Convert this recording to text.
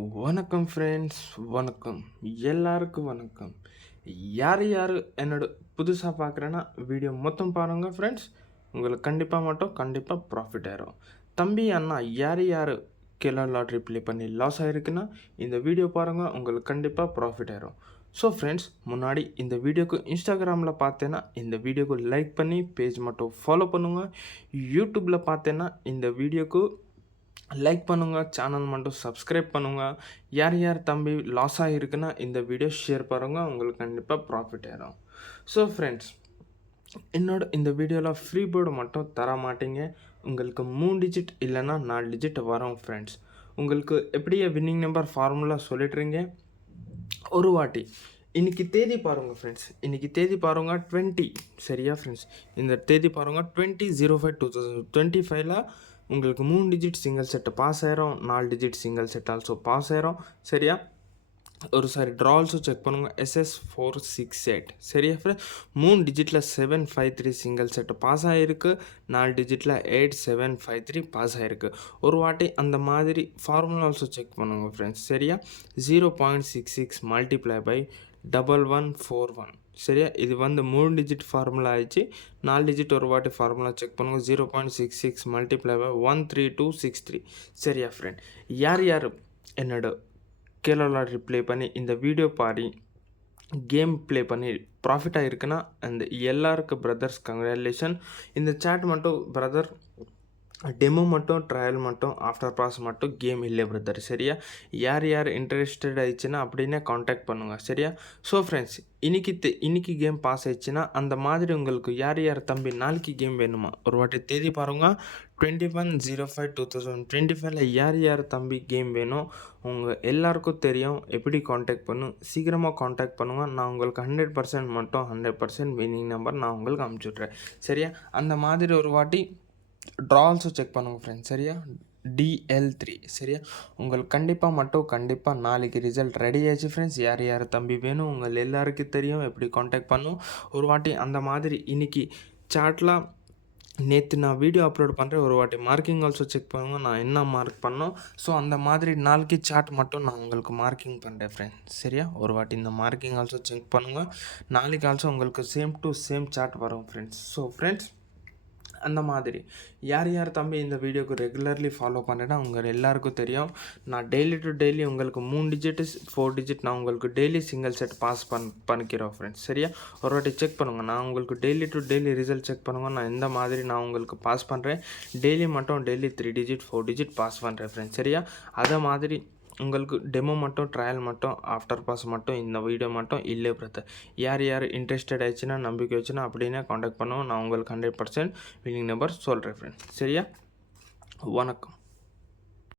வணக்கம் ஃப்ரெண்ட்ஸ், வணக்கம். எல்லாருக்கும் வணக்கம். யார் யார் என்னோட புதுசாக பார்க்குறேன்னா வீடியோ மொத்தம் பாருங்கள் ஃப்ரெண்ட்ஸ். உங்களுக்கு கண்டிப்பாக ப்ராஃபிட் ஆயிரும். தம்பி அண்ணா யார் யார் கீழே லாட்ரி ப்ளே பண்ணி லாஸ் ஆகிருக்குன்னா இந்த வீடியோ பாருங்கள், உங்களுக்கு கண்டிப்பாக ப்ராஃபிட் ஆயிரும். ஸோ ஃப்ரெண்ட்ஸ், முன்னாடி இந்த வீடியோக்கு இன்ஸ்டாகிராமில் பார்த்தேன்னா இந்த வீடியோக்கு லைக் பண்ணி பேஜ் மட்டும் ஃபாலோ பண்ணுங்கள். யூடியூப்பில் பார்த்தேன்னா இந்த வீடியோக்கு லைக் பண்ணுங்கள், சேனல் மட்டும் சப்ஸ்கிரைப் பண்ணுங்கள். யார் யார் தம்பி லாஸ் ஆகிருக்குன்னா இந்த வீடியோ ஷேர் பாருங்கள், உங்களுக்கு கண்டிப்பாக ப்ராஃபிட் ஆயிரும். ஸோ ஃப்ரெண்ட்ஸ், என்னோட இந்த வீடியோவில் ஃப்ரீ போர்டு மட்டும் தர மாட்டீங்க. உங்களுக்கு 3 டிஜிட் இல்லைன்னா 4 டிஜிட் வரும் ஃப்ரெண்ட்ஸ். உங்களுக்கு எப்படியே வின்னிங் நம்பர் ஃபார்முலா சொல்லிட்டுருங்க ஒரு வாட்டி. இன்றைக்கி தேதி பாருங்கள் ஃப்ரெண்ட்ஸ், இன்றைக்கி தேதி பாருங்கள் 20 சரியா ஃப்ரெண்ட்ஸ். இந்த தேதி பாருங்கள் 20/05/2025 உங்களுக்கு 3 டிஜிட் சிங்கிள் செட்டு பாஸ் ஆயிரும், 4 digit single set also pass ஆயிரும் சரியா. ஒரு சாரி ட்ரா ஆல்சோ செக் பண்ணுங்க. SS468 சரியா ஃப்ரெண்ட். 3 டிஜிட்டில் 753 சிங்கிள் செட்டு பாஸ் ஆகிருக்கு, 4 டிஜிட்டில் 8753 பாஸ் ஆகிருக்கு. ஒரு வாட்டி அந்த மாதிரி ஃபார்முலா ஆல்சோ செக் பண்ணுங்க ஃப்ரெண்ட்ஸ் சரியா. 0.66 மல்டிப்ளை பை 1141 சரியா. இது 3 டிஜிட் ஃபார்முலா ஆயிடுச்சு. 4 டிஜிட் ஒரு வாட்டி ஃபார்முலா செக் பண்ணுங்க. 0.66 மல்டிப்ளை பை 13263 சரியா ஃப்ரெண்ட். யார் யார் என்னோட கேரளா லாட்ரி ப்ளே பண்ணி இந்த வீடியோ பாடி கேம் ப்ளே பண்ணி ப்ராஃபிட் ஆகிருக்குன்னா அந்த எல்லாருக்கும் பிரதர்ஸ் கங்க்ராச்சுலேஷன். இந்த சேட் மட்டும் பிரதர் டெமோ மட்டும், ட்ரையல் மட்டும், ஆஃப்டர் பாஸ் மட்டும், கேம் இல்லை பிரதர் சரியா. யார் யார் இன்ட்ரெஸ்டட் ஆயிடுச்சுன்னா அப்படின்னே காண்டாக்ட் பண்ணுங்கள் சரியா. ஸோ ஃப்ரெண்ட்ஸ், இன்னைக்கு கேம் பாஸ் ஆயிடுச்சுன்னா அந்த மாதிரி உங்களுக்கு யார் யார் தம்பி நாளைக்கு கேம் வேணுமா ஒரு வாட்டி தேதி பாருங்கள். 21/05/2025 யார் யார் தம்பி கேம் வேணும் உங்கள் எல்லாருக்கும் தெரியும். எப்படி காண்டாக்ட் பண்ணும், சீக்கிரமாக காண்டாக்ட் பண்ணுங்கள். நான் உங்களுக்கு 100% மட்டும் 100% வின்னிங் நம்பர் நான் உங்களுக்கு அனுப்பிச்சுட்றேன் சரியா. அந்த மாதிரி ஒரு வாட்டி ட்ரா ஆல்சோ செக் பண்ணுங்கள் ஃப்ரெண்ட்ஸ் சரியா. DL3 சரியா. உங்களுக்கு கண்டிப்பாக நாளைக்கு ரிசல்ட் ரெடி ஆச்சு ஃப்ரெண்ட்ஸ். யார் யார் தம்பி வேணும் உங்கள் எல்லாருக்கும் தெரியும் எப்படி காண்டாக்ட் பண்ணும். ஒரு வாட்டி அந்த மாதிரி இன்றைக்கி சாட்டில் நேற்று நான் வீடியோ அப்லோட் பண்ணுறேன். ஒரு வாட்டி மார்க்கிங் ஆல்சோ செக் பண்ணுங்கள், நான் என்ன மார்க் பண்ணோம். ஸோ அந்த மாதிரி நாளைக்கு சாட் மட்டும் நான் உங்களுக்கு மார்க்கிங் பண்ணுறேன் ஃப்ரெண்ட்ஸ் சரியா. ஒரு வாட்டி இந்த மார்க்கிங் ஆல்சோ செக் பண்ணுங்கள். நாளைக்கு ஆல்சோ உங்களுக்கு சேம் டு சேம் சாட் வரும் ஃப்ரெண்ட்ஸ். ஸோ ஃப்ரெண்ட்ஸ், அந்த மாதிரி யார் யார் தம்பி இந்த வீடியோக்கு ரெகுலர்லி ஃபாலோ பண்ணுறேன்னா உங்கள் எல்லாருக்கும் தெரியும். நான் டெய்லி டு டெய்லி உங்களுக்கு 3 டிஜிட் 4 டிஜிட் நான் உங்களுக்கு டெய்லி சிங்கிள் செட் பாஸ் பண்ணிக்கிறோம் ஃப்ரெண்ட்ஸ் சரியா. ஒரு வாட்டி செக் பண்ணுங்கள். நான் உங்களுக்கு daily to daily result check பண்ணுங்கள். நான் இந்த மாதிரி நான் உங்களுக்கு பாஸ் பண்ணுறேன். டெய்லி 3 டிஜிட் 4 டிஜிட் பாஸ் பண்ணுறேன் ஃப்ரெண்ட்ஸ் சரியா. அதை மாதிரி உங்களுக்கு டெமோ மட்டும், ட்ரையல் மட்டும், ஆஃப்டர் பாஸ் மட்டும், இந்த வீடியோ மட்டும் இல்லை பிரதர். யார் யார் இன்ட்ரெஸ்டட் ஆயிடுச்சுன்னா நம்பிக்கை வச்சுன்னா அப்படின்னா காண்டாக்ட் பண்ணுவோம். நான் உங்களுக்கு 100% வின்னிங் நம்பர் சொல்கிறேன் ஃப்ரெண்ட்ஸ் சரியா. வணக்கம்.